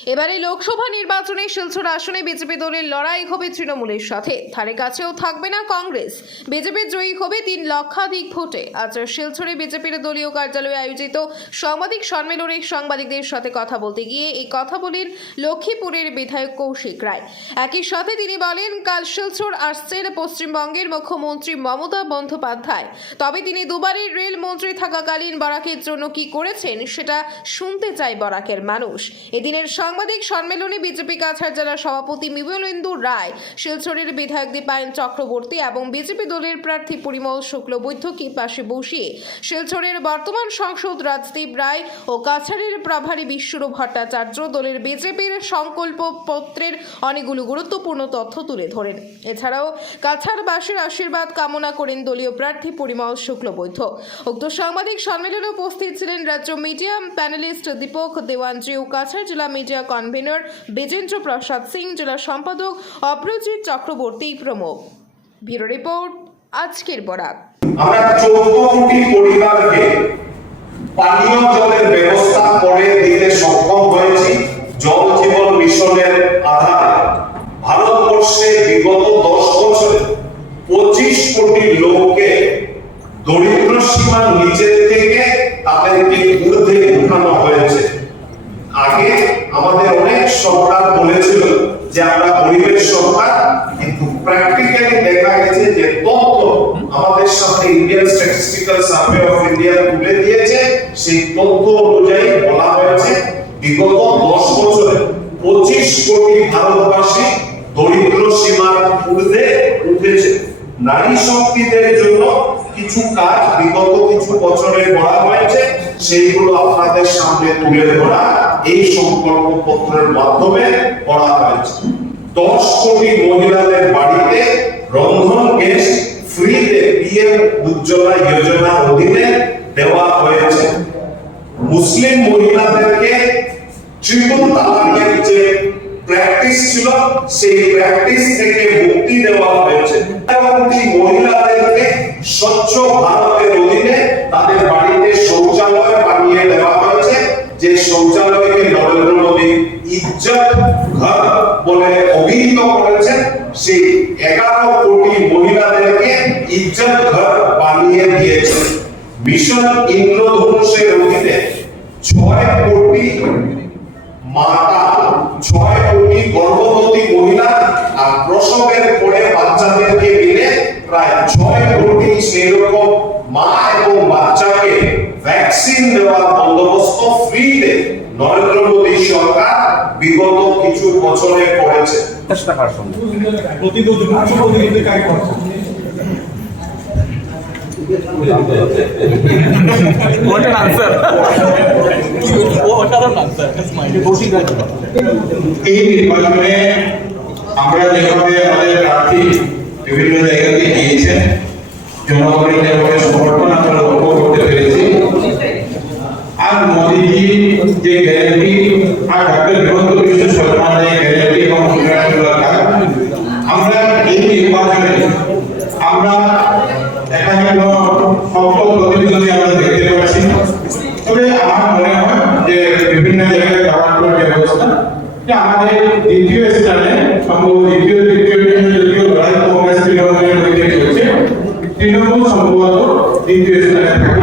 এবারে লোকসভা নির্বাচনে শিলচর আসনে বিজেপি দলের লড়াই হবে তৃণমূলের সাথে। ধারে কাছেও থাকবে না কংগ্রেস। বিজেপির জয়ী হবে তিন লক্ষাধিক ভোটে। আজ শিলচরে বিজেপির দলীয় কার্যালয়ে আয়োজিত সাংবাদিক সম্মেলনে সাংবাদিকদের সাথে কথা বলতে গিয়ে এই কথা বলেন লক্ষ্মীপুরের বিধায়ক কৌশিক রায়। একই সাথে তিনি বলেন, কাল শিলচর আসছেন পশ্চিমবঙ্গের মুখ্যমন্ত্রী মমতা বন্দ্যোপাধ্যায়। তবে তিনি দুবারের রেলমন্ত্রী থাকাকালীন বরাকের জন্য কি করেছেন, সেটা শুনতে চায় বরাকের মানুষ। এদিনের সাংবাদিক সম্মেলনে বিজেপি কাছাড় জেলা সভাপতি বিমলেন্দু রায়, শিলচরের বিধায়ক দীপায়ন চক্রবর্তী এবং বিজেপি দলের প্রার্থী পরিমল শুক্ল শুক্লবৈদ্যকে পাশে বসিয়ে শিলচরের বর্তমান সাংসদ রাজদীপ রায় ও কাছাড়ের প্রভারী বিশ্বরূপ ভট্টাচার্য দলের বিজেপির সংকল্প পত্রের অনেকগুলো গুরুত্বপূর্ণ তথ্য তুলে ধরেন। এছাড়াও কাছাড়বাসীর আশীর্বাদ কামনা করেন দলীয় প্রার্থী পরিমল শুক্লবৈদ্য উক্ত সাংবাদিক সম্মেলনে উপস্থিত ছিলেন রাজ্য মিডিয়া প্যানেলিস্ট দীপক দেওয়ানজি ও কাছাড় জেলা মিডিয়া কনভেনর বিজেন্দ্র প্রসাদ সিং, জেলা সম্পাদক অপ্রজিৎ চক্রবর্তী প্রমুখ। ব্যুরো রিপোর্ট, আজকের বরাক আমরা কোটি পরিবারকে পানীয় জলের ব্যবস্থা করে দিতে সক্ষম হয়েছি, জল জীবন মিশনের ভারতবর্ষে বিগত দশ বছরে পঁচিশ কোটি লোককে দরিদ্র সীমার নিচের থেকে তাদেরকে ঊর্ধ্বে উঠানো হয়েছে আগে আমাদের অনেক সরকার বলেছিল যে আমরা পরিবেশ সরকার, কিন্তু প্র্যাকটিক্যালি দেখা গেছে যে তথ্য আমাদের সামনে Indian statistical survey of India তুলে দিয়েছে। সেই তথ্য অনুযায়ী বলা হয়েছে, বিগত দশ বছরে পঁচিশ কোটি ভারতবাসী দরিদ্র সীমার ঊর্ধ্বে উঠেছে। নারী শক্তিদের জন্য কিছু কাজ বিগত কিছু বছরে করা হয়েছে, সেইগুলো আপনাদের সামনে তুলে ধরা এই সংকল্প পত্রের মাধ্যমে করা হয়েছে। দশ কোটি মহিলাদের বাড়িতে রন্ধন গ্যাস ফ্রিতে পিএম উজ্জ্বলা যোজনার অধীনে দেওয়া হয়েছে। মুসলিম মহিলাদেরকে ট্রিপল তালাকের যে প্র্যাকটিস ছিল, সেই প্র্যাকটিস থেকে মুক্তি দেওয়া হয়েছে। এবং এই মহিলাদেরকে স্বচ্ছ ভারতের অধীনে তাদের বাড়িতে শৌচালয় বানিয়ে দেওয়া হয়েছে, যে শৌচালয়কে নরেন্দ্র মোদী ইজ্জত ঘর বলে অভিহিত করেছেন, সেই এগারো কোটি মহিলাদেরকে ইজ্জত ঘর বানিয়ে দিয়েছে। মিশন ইন্দ্রধনুষের অধীনে ছয় কোটি মাতা, ছয় কোটি গর্ভবতী ভ্যাকসিন দেওয়ার বন্দোবস্ত ফ্রিতে নরেন্দ্র মোদী সরকার বিগত কিছু বছরে করেছে টাকার সঙ্গে প্রতিদ্বন্দ্বী মুখ্য প্রতিদ্বন্দ্বী কাকে করছে What an answer! What an answer! That's my এই নির্বাচনে আমরা যেভাবে আমাদের প্রার্থী বিভিন্ন জায়গাতে গিয়েছেন জনগণের মোদীজি যে গ্যারেন্টি আর ডক্টর হিমন্ত বিশ্ব শর্মার যে গ্যারেন্টি এবং উন্নয়ন আমরা এই নির্বাচনে, আমরা এখানে কোনো শক্ত প্রতিদ্বন্দ্বী আমরা দেখতে পাচ্ছি। তবে আমার মনে হয় যে বিভিন্ন জায়গায় যাওয়ার কোনো ব্যবস্থা যে আমাদের দ্বিতীয় স্থানে সম্ভব দ্বিতীয়, তৃতীয় যদিও লড়াই কংগ্রেস তৃণমূলের মধ্যে চলছে, তৃণমূল সম্ভবত দ্বিতীয় স্থানে থাকবে